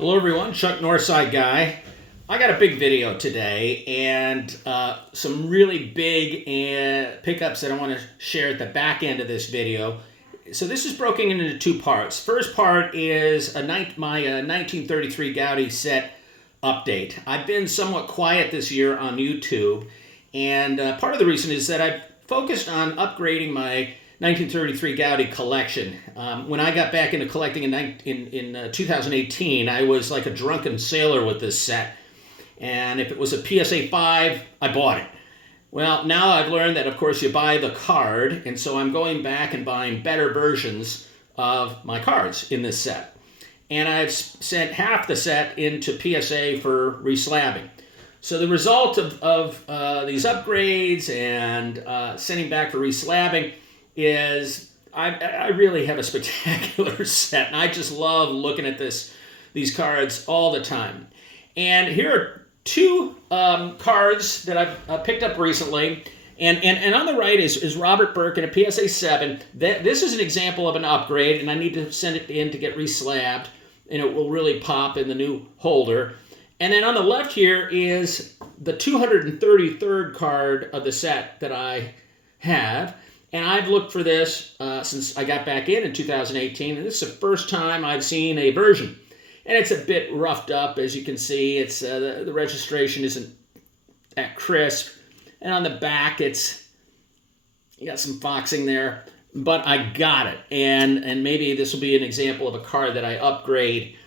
Hello everyone, Chuck Northside Guy. I got a big video today and some really big pickups that I want to share at the back end of this video. So this is broken into two parts. First part is my 1933 Goudey set update. I've been somewhat quiet this year on YouTube, and part of the reason is that I've focused on upgrading my 1933 Goudey collection. When I got back into collecting in 2018, I was like a drunken sailor with this set. And if it was a PSA 5, I bought it. Well, now I've learned that, of course, you buy the card, and so I'm going back and buying better versions of my cards in this set. And I've sent half the set into PSA for reslabbing. So the result of these upgrades and sending back for reslabbing is I really have a spectacular set, and I just love looking at these cards all the time. And here are two cards that I've picked up recently, and on the right is Robert Burke in a PSA 7. This is an example of an upgrade, and I need to send it in to get reslabbed, and it will really pop in the new holder. And then on the left here is the 233rd card of the set that I have. And I've looked for this since I got back in 2018, and this is the first time I've seen a version. And it's a bit roughed up, as you can see. It's the registration isn't that crisp, and on the back you got some foxing there. But I got it, and maybe this will be an example of a card that I upgrade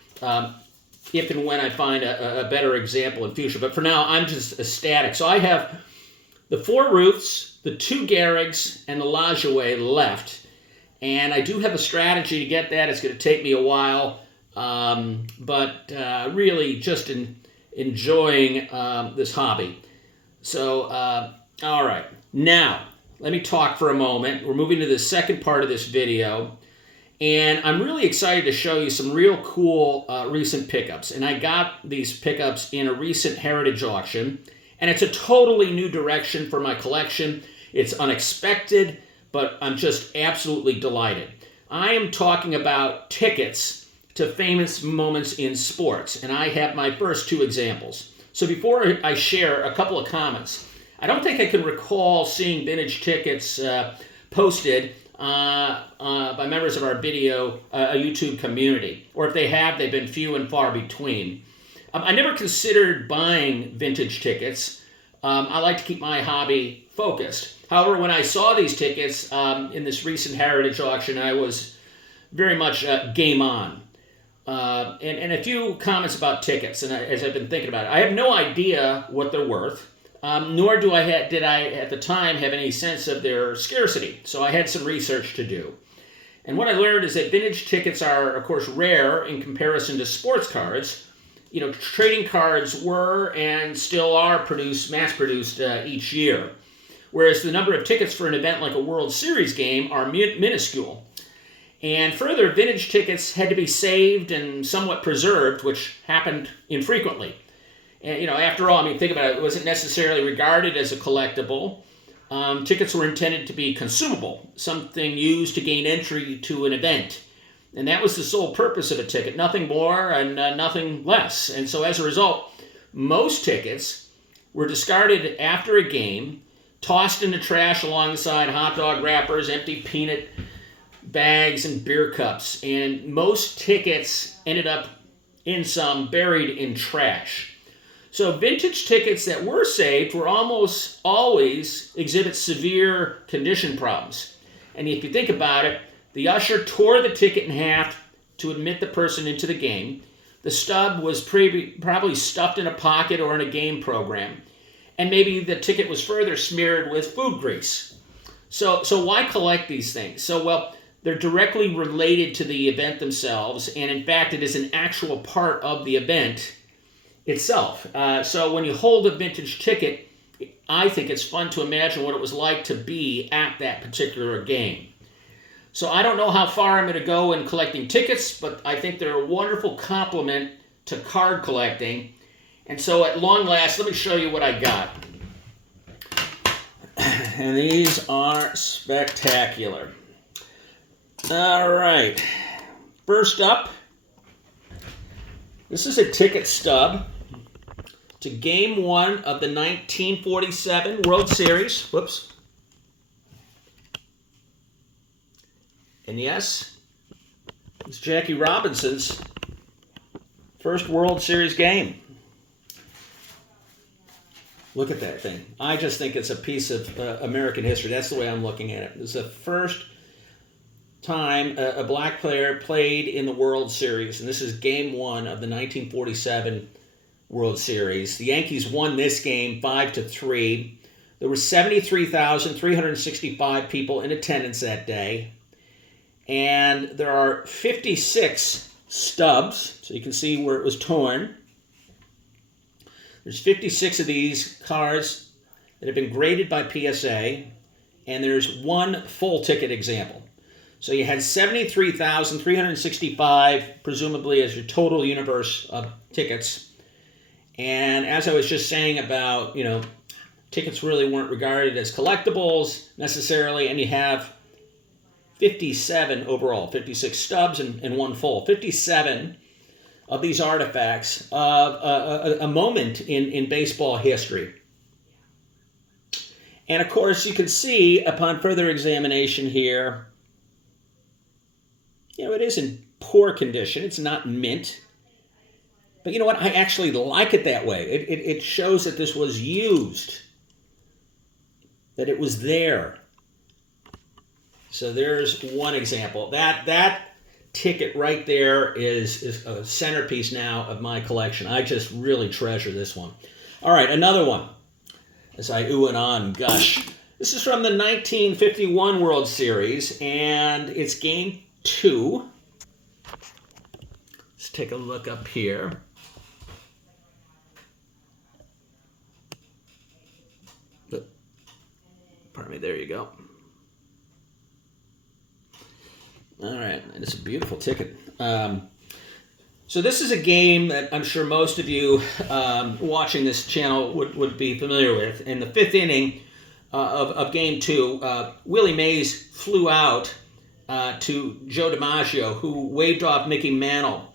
if and when I find a better example in future. But for now, I'm just ecstatic. So I have the four Ruths, the two Gehrigs, and the Lajoie left. And I do have a strategy to get that. It's going to take me a while, but really just enjoying this hobby. So, all right. Now, let me talk for a moment. We're moving to the second part of this video. And I'm really excited to show you some real cool recent pickups. And I got these pickups in a recent heritage auction. And it's a totally new direction for my collection. It's unexpected, but I'm just absolutely delighted. I am talking about tickets to famous moments in sports, and I have my first two examples. So before I share a couple of comments, I don't think I can recall seeing vintage tickets posted by members of our YouTube community, or if they have, they've been few and far between. I never considered buying vintage tickets. I like to keep my hobby focused. However, when I saw these tickets in this recent heritage auction, I was very much game on. And a few comments about tickets, and as I've been thinking about it, I have no idea what they're worth, nor did I at the time have any sense of their scarcity. So I had some research to do. And what I learned is that vintage tickets are, of course, rare in comparison to sports cards. You know, trading cards were and still are mass-produced each year, whereas the number of tickets for an event like a World Series game are minuscule. And further, vintage tickets had to be saved and somewhat preserved, which happened infrequently. And, you know, after all, I mean, think about it, it wasn't necessarily regarded as a collectible. Tickets were intended to be consumable, something used to gain entry to an event. And that was the sole purpose of a ticket, nothing more and nothing less. And so as a result, most tickets were discarded after a game, tossed in the trash alongside hot dog wrappers, empty peanut bags, and beer cups. And most tickets ended up in some buried in trash. So vintage tickets that were saved were almost always exhibit severe condition problems. And if you think about it, the usher tore the ticket in half to admit the person into the game. The stub was probably stuffed in a pocket or in a game program. And maybe the ticket was further smeared with food grease. So why collect these things? So, well, they're directly related to the event themselves. And in fact, it is an actual part of the event itself. So when you hold a vintage ticket, I think it's fun to imagine what it was like to be at that particular game. So I don't know how far I'm going to go in collecting tickets, but I think they're a wonderful complement to card collecting. And so at long last, let me show you what I got. And these are spectacular. All right. First up, This is a ticket stub to Game 1 of the 1947 World Series. Whoops. And yes, it's Jackie Robinson's first World Series game. Look at that thing. I just think it's a piece of American history. That's the way I'm looking at it. It's the first time a black player played in the World Series, and this is Game 1 of the 1947 World Series. The Yankees won this game 5-3. There were 73,365 people in attendance that day, and there are 56 stubs, so you can see where it was torn. There's 56 of these cards that have been graded by PSA, and there's one full ticket example. So you had 73,365, presumably as your total universe of tickets. And as I was just saying about, tickets really weren't regarded as collectibles necessarily, and you have 57 overall, 56 stubs and one full. 57 of these artifacts of a moment in baseball history. And of course, you can see upon further examination here, it is in poor condition. It's not mint. But you know what? I actually like it that way. It shows that this was used, that it was there. So there's one example. That ticket right there is a centerpiece now of my collection. I just really treasure this one. All right, another one. As I ooh and ah and gush. This is from the 1951 World Series, and it's Game 2. Let's take a look up here. Pardon me, there you go. All right, and it's a beautiful ticket. So this is a game that I'm sure most of you watching this channel would be familiar with. In the fifth inning of Game 2, Willie Mays flew out to Joe DiMaggio, who waved off Mickey Mantle,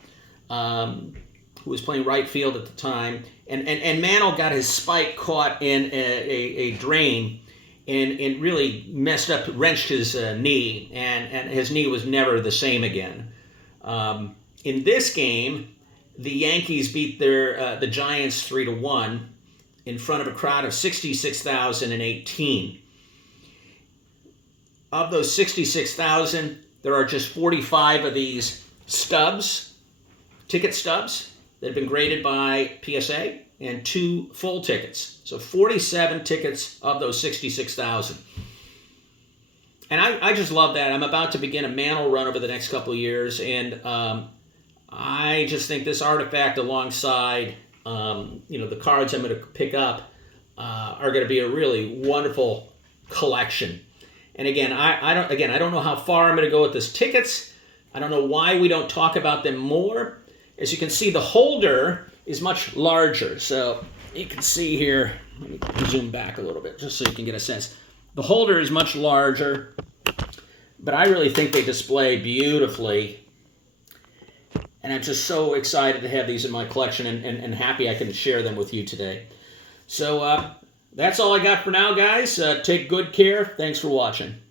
who was playing right field at the time. And Mantle got his spike caught in a drain, and really messed up, wrenched his knee, and his knee was never the same again. In this game, the Yankees beat the Giants 3-1 in front of a crowd of 66,018. Of those 66,000, there are just 45 of these stubs, ticket stubs, that have been graded by PSA, and 2 full tickets. So 47 tickets of those 66,000. And I just love that. I'm about to begin a Mantle run over the next couple of years, and I just think this artifact alongside the cards I'm going to pick up are going to be a really wonderful collection. And again, I don't know how far I'm going to go with this tickets. I don't know why we don't talk about them more. As you can see, the holder is much larger. So you can see here, let me zoom back a little bit just so you can get a sense. The holder is much larger, but I really think they display beautifully. And I'm just so excited to have these in my collection and happy I can share them with you today. So that's all I got for now, guys. Take good care. Thanks for watching.